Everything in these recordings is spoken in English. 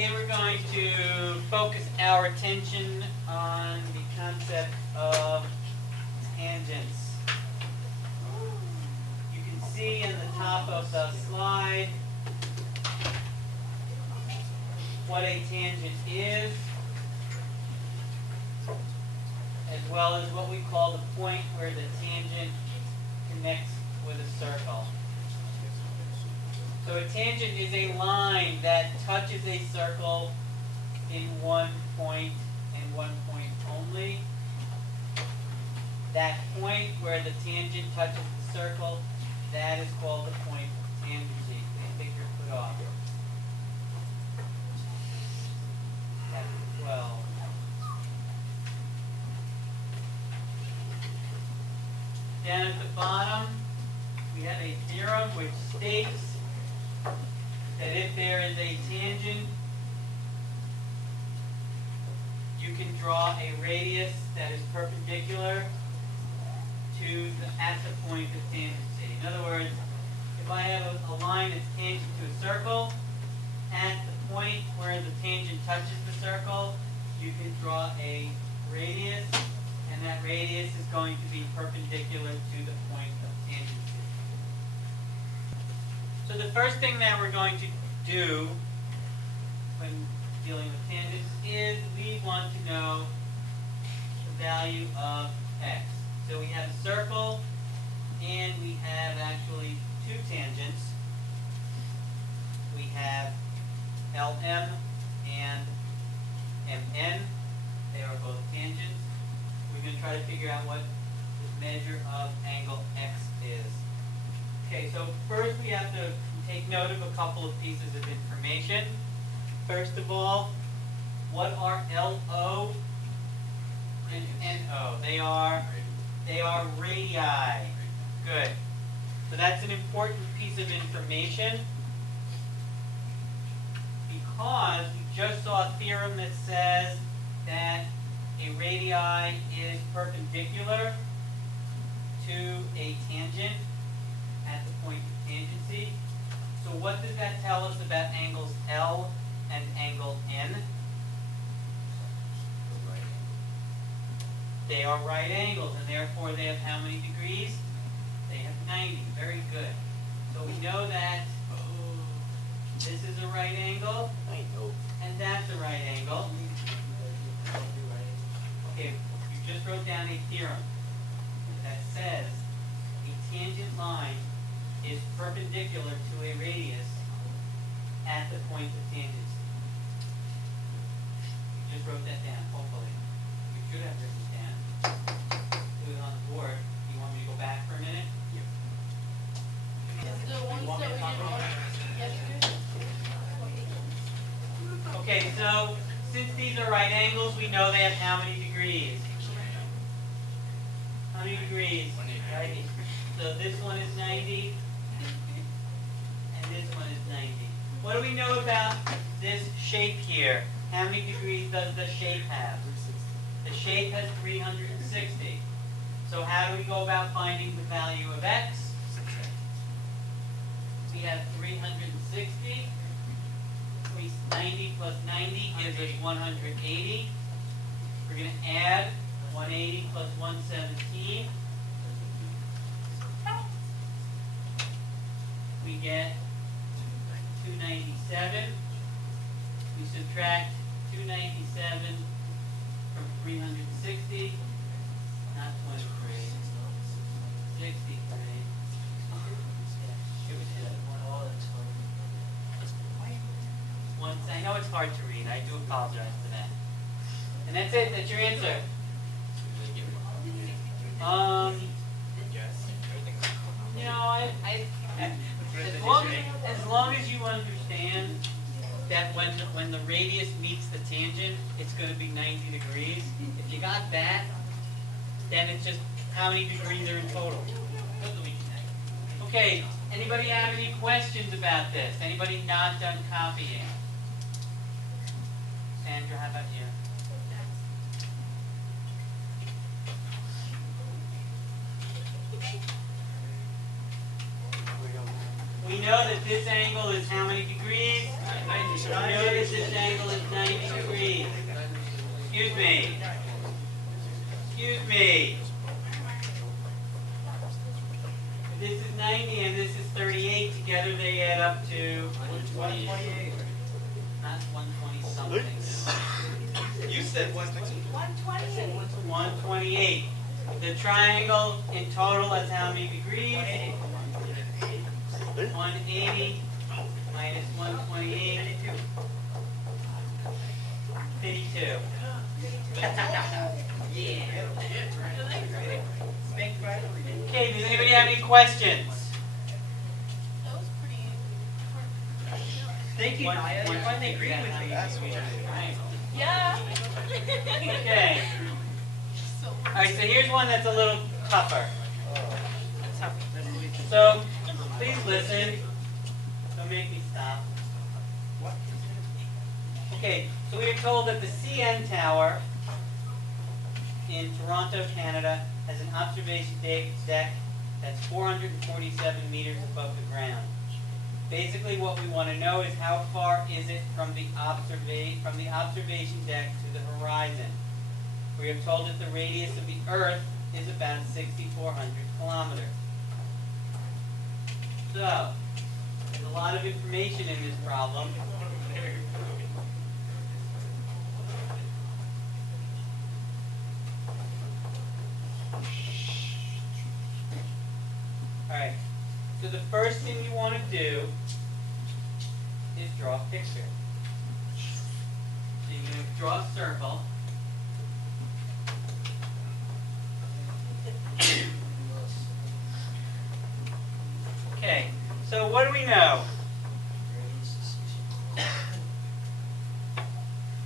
Today we're going to focus our attention on the concept of tangents. You can see in the top of the slide what a tangent is, as well as what we call the point where the tangent connects with a circle. So a tangent is a line that touches a circle in one point and one point only. That point where the tangent touches the circle, that is called the point of tangency. Take your foot off. Chapter 12. Down at the bottom, we have a theorem which states that if there is a tangent, you can draw a radius that is perpendicular at the point of tangency. In other words, if I have a line that's tangent to a circle, at the point where the tangent touches the circle, you can draw a radius, and that radius is going to be perpendicular to the point of tangency. So the first thing that we're going to do when dealing with tangents is we want to know the value of x. So we have a circle and we have actually two tangents. We have LM and MN. They are both tangents. We're going to try to figure out what the measure of angle x is. Okay, so first we have to take note of a couple of pieces of information. First of all, what are LO and NO? They are radii. Good. So that's an important piece of information because we just saw a theorem that says that a radii is perpendicular to a tangent at the point of tangency. So what does that tell us about angles L and angle N? They are right angles, and therefore they have how many degrees? They have 90. Very good. So we know that this is a right angle, and that's a right angle. Okay, you just wrote down a theorem that says a tangent line is perpendicular to a radius at the point of tangency. You just wrote that down, hopefully. You should have written it down. Do it on the board. You want me to go back for a minute? Yep. You want me to talk about it? Okay, so since these are right angles, we know they have how many degrees? How many degrees? 90. So this one is 90, and this one is 90. What do we know about this shape here? How many degrees does the shape have? The shape has 360. So how do we go about finding the value of x? We have 360. 90 plus 90 gives us 180. We're going to add 180 plus 117. We get 297. We subtract 297 from 360. Not 23. 63. I know it's hard to read. I do apologize for that. And that's it. That's your answer. You know, as long as you understand that when the radius meets the tangent, it's going to be 90 degrees. If you got that, then it's just how many degrees are in total. Okay. Anybody have any questions about this? Anybody not done copying? Sandra, how about you? We know that this angle is how many degrees? Know that this angle is 90 degrees. Excuse me. Excuse me. This is 90 and this is 38. Together they add up to 128. Not 120 something. You said 128. 128. The triangle in total is how many degrees? 180 minus 128. 52. Okay, does anybody have any questions? That was pretty hard. Thank you, Naya. You finally agreed with me. Yeah. Okay. All right, so here's one that's a little tougher. So, please listen. Don't make me stop. Okay, so we are told that the CN Tower in Toronto, Canada, has an observation deck that's 447 meters above the ground. Basically, what we want to know is how far is it from the observation deck to the horizon. We are told that the radius of the Earth is about 6,400 kilometers. So, there's a lot of information in this problem. Alright, so the first thing you want to do is draw a picture. So you're going to draw a circle. Okay, so what do we know?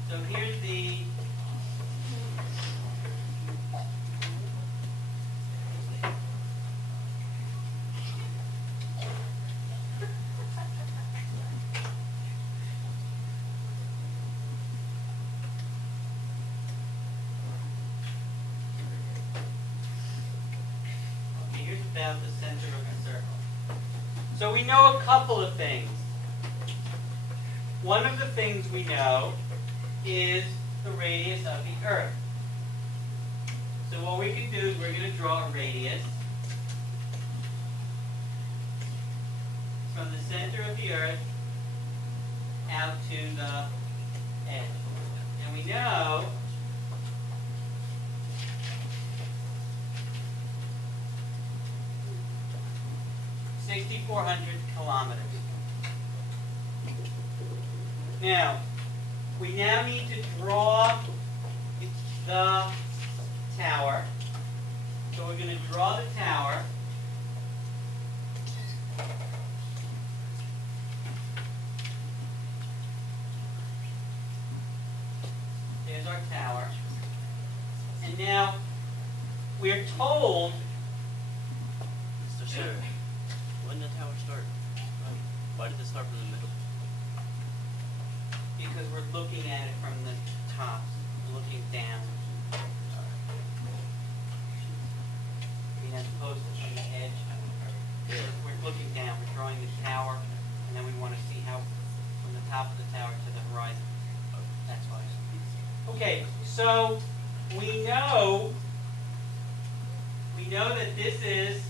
So here's the about the center of the circle. So we know a couple of things. One of the things we know is the radius of the Earth. So what we can do is we're going to draw a radius from the center of the Earth out to the edge. And we know 6,400 kilometers. Now, we now need to draw the tower. So we're going to draw the tower. There's our tower. And now, we're told Mr. Sir, when did the tower start? Why did it start from the middle? because we're looking at it from the top, looking down. I mean, as opposed to from the edge. We're looking down, we're drawing the tower, and then we want to see how, from the top of the tower to the horizon. That's why. Okay, so we know that this is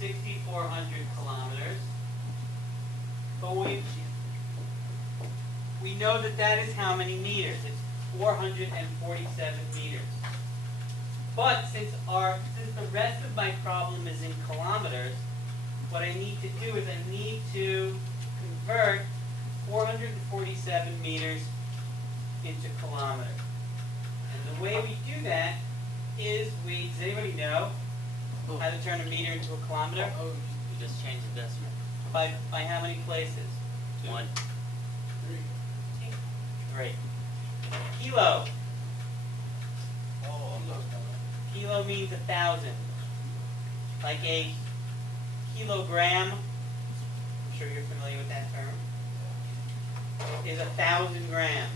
6,400 kilometers, but we know that that is how many meters? It's 447 meters. But since the rest of my problem is in kilometers, what I need to do is I need to convert 447 meters into kilometers. And the way we do that is does anybody know how to turn a meter into a kilometer? You just changed the decimal. By how many places? 1. 3. Kilo. Kilo means 1,000. Like a kilogram, I'm sure you're familiar with that term, is 1,000 grams.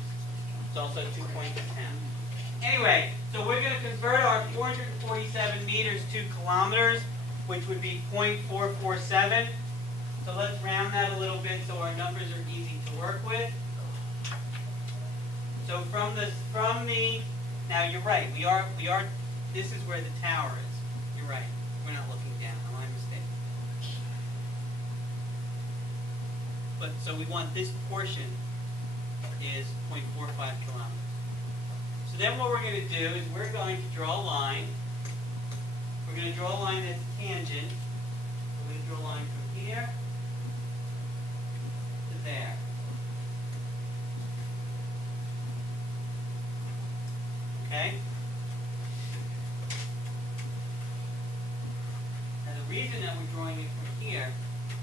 It's also 2 points a pound. Anyway, so we're going to convert our 447 meters to kilometers, which would be 0.447. So let's round that a little bit so our numbers are easy to work with. So from the, now you're right, this is where the tower is. You're right, we're not looking down, my mistake. But, so we want this portion is 0.45 kilometers. So then what we're going to do is we're going to draw a line. We're going to draw a line that's tangent. We're going to draw a line from here to there. Okay? Now the reason that we're drawing it from here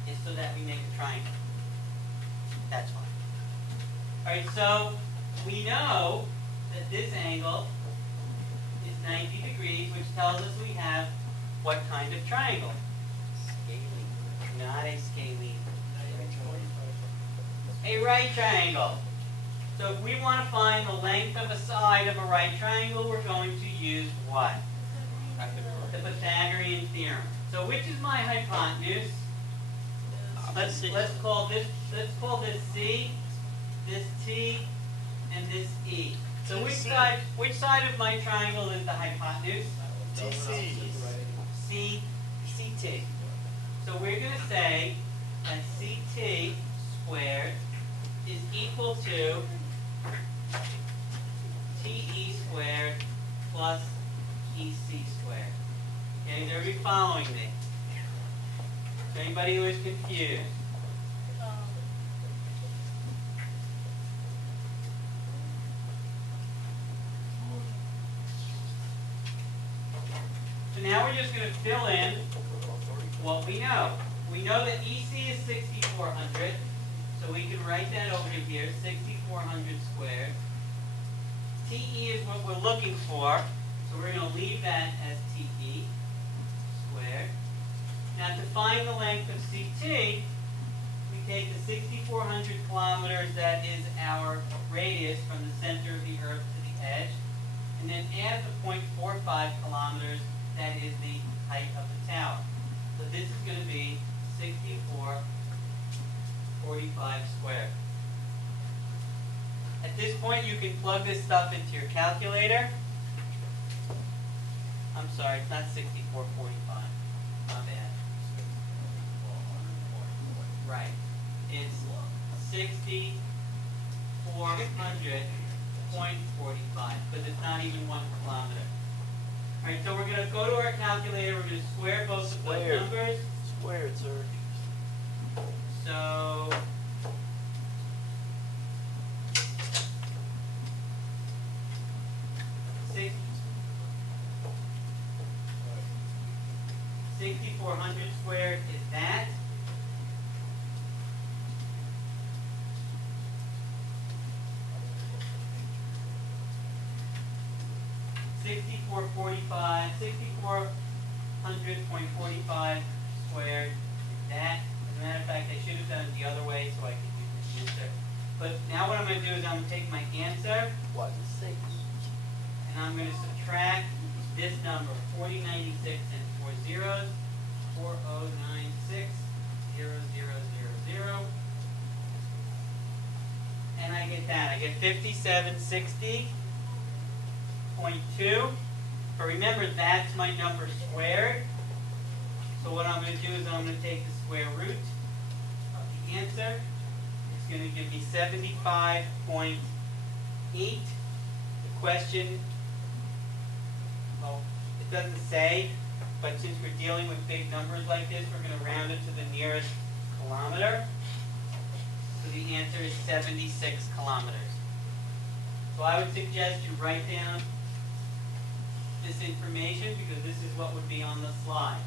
is so that we make a triangle. That's why. Alright, so we know that this angle is 90 degrees, which tells us we have what kind of triangle? Scalene. Not a scalene. A right triangle. So if we want to find the length of a side of a right triangle, we're going to use what? The Pythagorean theorem. So which is my hypotenuse? Let's call this C, this T, and this E. So which side of my triangle is the hypotenuse? CT. So we're going to say that CT squared is equal to TE squared plus EC squared. Okay, is everybody following me? So anybody who is confused? So now we're just going to fill in what we know. We know that EC is 6,400, so we can write that over here, 6,400 squared. TE is what we're looking for, so we're going to leave that as TE squared. Now to find the length of CT, we take the 6,400 kilometers, that is our radius from the center of the Earth to the edge, and then add the 0.45 kilometers, that is the height of the tower. So this is going to be 6,445 squared. At this point, you can plug this stuff into your calculator. I'm sorry, it's not 6,445. My bad. Right. It's 6,400.45 because it's not even 1 kilometer. All right, so we're going to go to our calculator. We're going to square both of those numbers. Squared, sir. So 6,400 squared is that. $6,445, 6,400.45 squared is that. As a matter of fact, I should have done it the other way so I could do this answer. But now what I'm going to do is I'm going to take my answer. What does it say? And I'm going to subtract this number, 4096 and 4 zeros, 4096, 0, 0, 0, 0. And I get that. I get 5760.2. But remember, that's my number squared. So what I'm going to do is I'm going to take the square root of the answer. It's going to give me 75.8. The question, well, it doesn't say, but since we're dealing with big numbers like this, we're going to round it to the nearest kilometer. So the answer is 76 kilometers. So I would suggest you write down this information because this is what would be on the slide.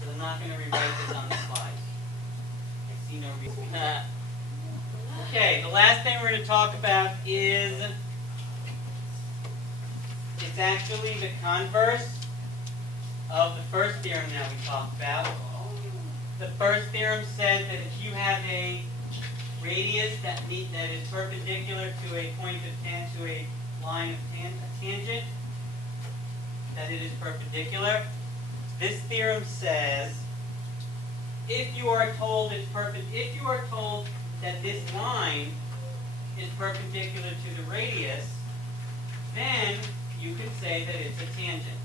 So I'm not going to rewrite this on the slide. I see no reason. Okay, the last thing we're going to talk about is, it's actually the converse of the first theorem that we talked about. The first theorem said that if you have a radius that is perpendicular to a point of to a line of a tangent, that it is perpendicular. This theorem says if you are told it's if you are told that this line is perpendicular to the radius, then you can say that it's a tangent.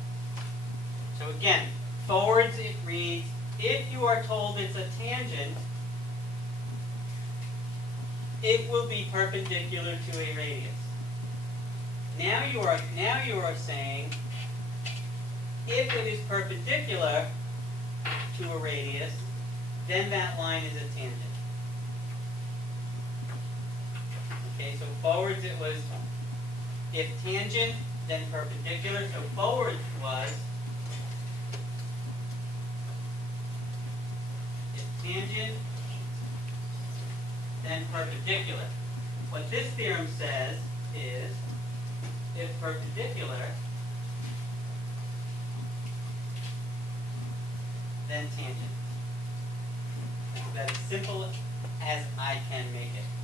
So again, forwards it reads, if you are told it's a tangent, it will be perpendicular to a radius. Now you are saying, if it is perpendicular to a radius, then that line is a tangent. Okay, so forwards it was, if tangent, then perpendicular. So forwards was, if tangent, then perpendicular. What this theorem says is, if perpendicular, then tangent. It's about as simple as I can make it.